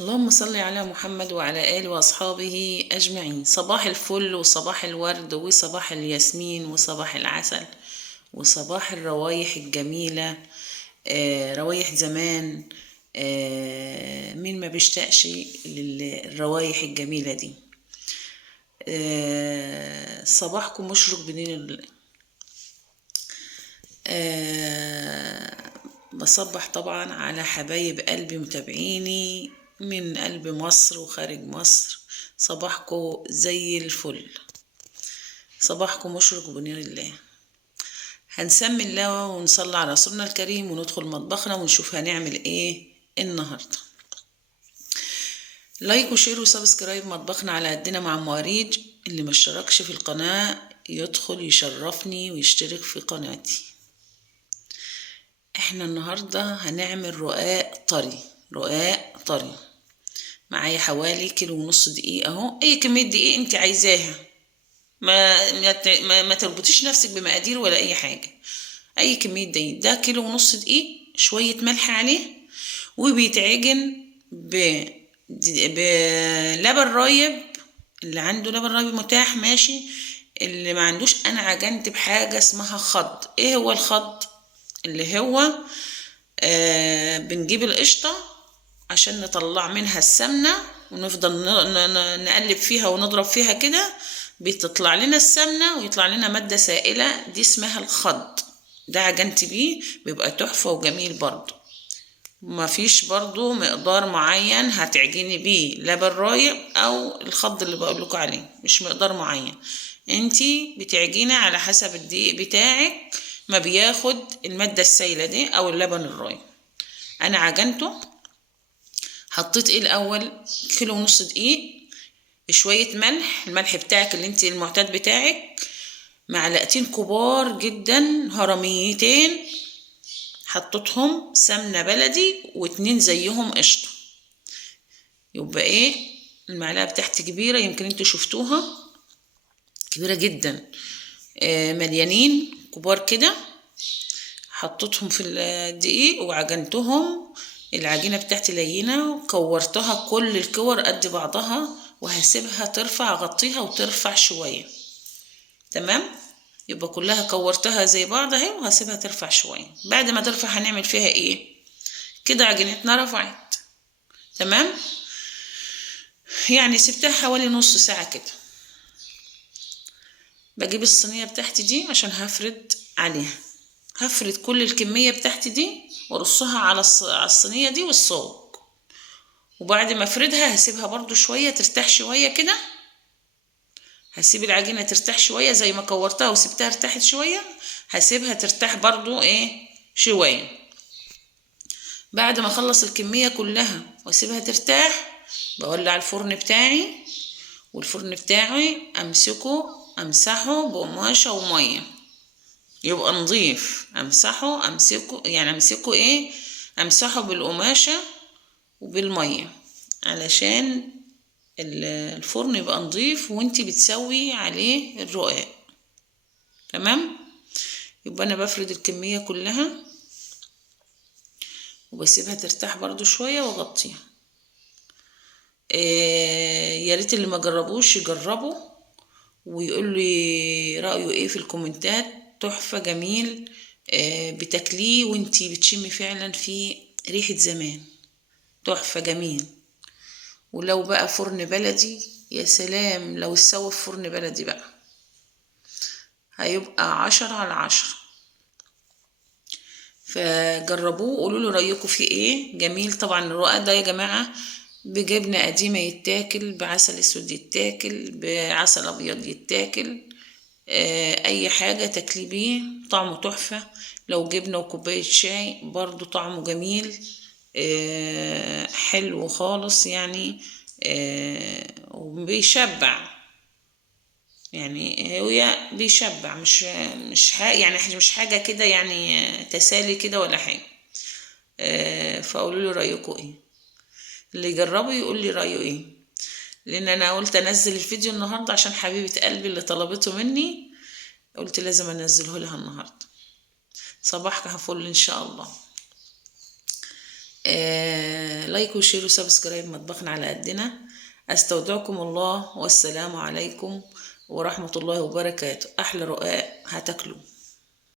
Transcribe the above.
اللهم صل على محمد وعلى آله وأصحابه أجمعين. صباح الفل وصباح الورد وصباح الياسمين وصباح العسل وصباح الروايح الجميلة. روايح زمان. مين ما بيشتاقش للروايح الجميلة دي؟ صباحكم مشرق بنور الله. بصبح طبعا على حبايب قلبي متابعيني من قلب مصر وخارج مصر. صباحكم زي الفل، صباحكم مشرق بنور الله. هنسمي الله ونصلي على رسولنا الكريم وندخل مطبخنا ونشوف هنعمل ايه النهارده. لايك وشير وسبسكرايب مطبخنا على قدنا مع مواريد. اللي ما اشتركش في القناة يدخل يشرفني ويشترك في قناتي. احنا النهاردة هنعمل رقاق طري. معايا حوالي 1.5 كيلو دقيق اهو. اي كمية دقيق انت عايزاها، ما تربطيش نفسك بمقادير ولا اي حاجة. اي كمية دقيق. ده 1.5 كيلو دقيق، شوية ملح عليه، وبيتعجن بلبن رايب. اللي عنده لبن رايب متاح ماشي، اللي ما عندوش انا عجنت بحاجة اسمها خض. ايه هو الخض؟ اللي هو بنجيب القشطة عشان نطلع منها السمنة، ونفضل نقلب فيها ونضرب فيها كده، بتطلع لنا السمنة ويطلع لنا مادة سائلة، دي اسمها الخض. ده عجنت بيه بيبقى تحفة وجميل برضو. ما فيش برضو مقدار معين هتعجني بيه لبن رايب او الخض اللي بقولكوا عليه، مش مقدار معين. انتي بتعجني على حسب الدقيق بتاعك ما بياخد المادة السائلة دي او اللبن الرايب. انا عجنته، حطيت ايه الاول؟ 1.5 كيلو دقيق، شوية ملح، الملح بتاعك اللي انتي المعتاد بتاعك، معلقتين كبار جدا هرميتين حطيتهم سمنة بلدي، و2 زيهم قشطة. يبقى ايه؟ المعلقة بتاعتي كبيرة، يمكن انتوا شفتوها كبيرة جدا. مليانين كبار كده. حطيتهم في الدقيق وعجنتهم. العجينة بتاعتي لينة وكورتها كل الكور قد بعضها، وهسيبها ترفع، اغطيها وترفع شوية. تمام؟ يبقى كلها كورتها زي بعض اهي، وهسيبها ترفع شوية. بعد ما ترفع هنعمل فيها ايه؟ كده عجينتنا رفعت. تمام؟ يعني سبتها حوالي نص ساعة كده. بجيب الصينية بتاعتي دي عشان هفرد عليها. هفرد كل الكمية بتاعتي دي وارصها على الصينية دي والصاج. وبعد ما افردها هسيبها برضو شوية ترتاح شوية كده. هسيب العجينة ترتاح شوية زي ما كورتها وسبتها ارتاحت شوية، هسيبها ترتاح برضو شوية. بعد ما اخلص الكمية كلها واسيبها ترتاح، بولع الفرن بتاعي. والفرن بتاعي امسحه بقماشة ومية، يبقى نظيف. امسحه بالقماشة وبالمية علشان الفرن يبقى نظيف وانتي بتسوي عليه الرقاق. تمام؟ يبقى انا بفرد الكمية كلها وبسيبها ترتاح برضو شوية واغطيها. يا ريت اللي ما جربوش يجربوا ويقول لي رأيه ايه في الكومنتات. تحفة جميل. بتاكليه وانتي بتشمي فعلا في ريحة زمان. تحفة جميل. ولو بقى فرن بلدي يا سلام، لو اتسوى في فرن بلدي بقى هيبقى 10/10. فجربوه وقولوا له رأيكم فيه ايه. جميل. طبعا الرقاق ده يا جماعة بجبنة قديمة يتاكل، بعسل اسود يتاكل، بعسل ابيض يتاكل، اي حاجة تاكلي بيه طعمه تحفة. لو جبنة وكوباية شاي برضو طعمه جميل. حلو خالص يعني. وبيشبع. يعني هو بيشبع، مش حاجة كده يعني تسالي كده ولا حاجة. فقولوا لي رأيكم ايه. اللي يجربه يقول لي رأيه ايه. لان انا قلت انزل الفيديو النهاردة عشان حبيبة قلبي اللي طلبته مني، قلت لازم انزله لها النهاردة. صباحك فل ان شاء الله. لايك وشير وسبسكرايب مطبخنا على قدنا. استودعكم الله والسلام عليكم ورحمة الله وبركاته. احلى رقاق هتاكلوا.